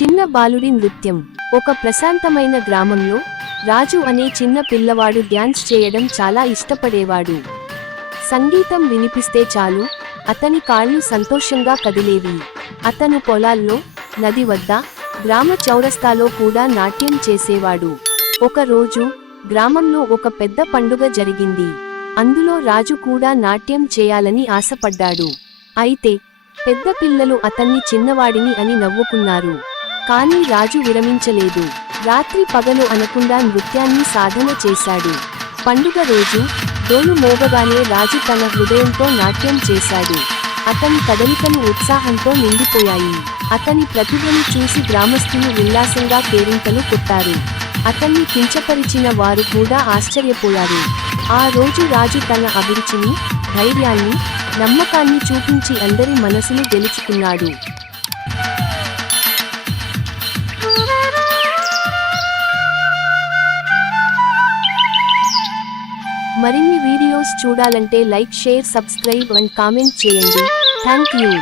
చిన్న బాలుడి నృత్యం. ఒక ప్రశాంతమైన గ్రామంలో రాజు అనే చిన్న పిల్లవాడు డ్యాన్స్ చేయడం చాలా ఇష్టపడేవాడు. సంగీతం వినిపిస్తే చాలు అతని కాళ్ళు సంతోషంగా కదిలేవి. అతను పొలాల్లో, నది వద్ద, గ్రామ చౌరస్తాలో కూడా నాట్యం చేసేవాడు. ఒకరోజు గ్రామంలో ఒక పెద్ద పండుగ జరిగింది. అందులో రాజు కూడా నాట్యం చేయాలని ఆశపడ్డాడు. అయితే పెద్ద పిల్లలు అతన్ని చిన్నవాడిని అని నవ్వుకున్నారు. కానీ రాజు విరమించలేదు. రాత్రి పగలు అనకుండా నృత్యాన్ని సాధన చేశాడు. పండుగ రోజు డోలు మోగగానే రాజు తన హృదయంతో నాట్యం చేశాడు. అతని కదలికలు ఉత్సాహంతో నిండిపోయాయి. అతని ప్రతిభను చూసి గ్రామస్తులు ఉల్లాసంగా కేరింతలు కొట్టారు. అతన్ని కించపరిచిన వారు కూడా ఆశ్చర్యపోయారు. ఆ రోజు రాజు తన అభిరుచిని, ధైర్యాన్ని, నమ్మకాన్ని చూపించి అందరి మనసులు గెలుచుకున్నాడు. మరిన్ని వీడియోస్ చూడాలంటే like, share, subscribe and comment చేయండి. Thank you.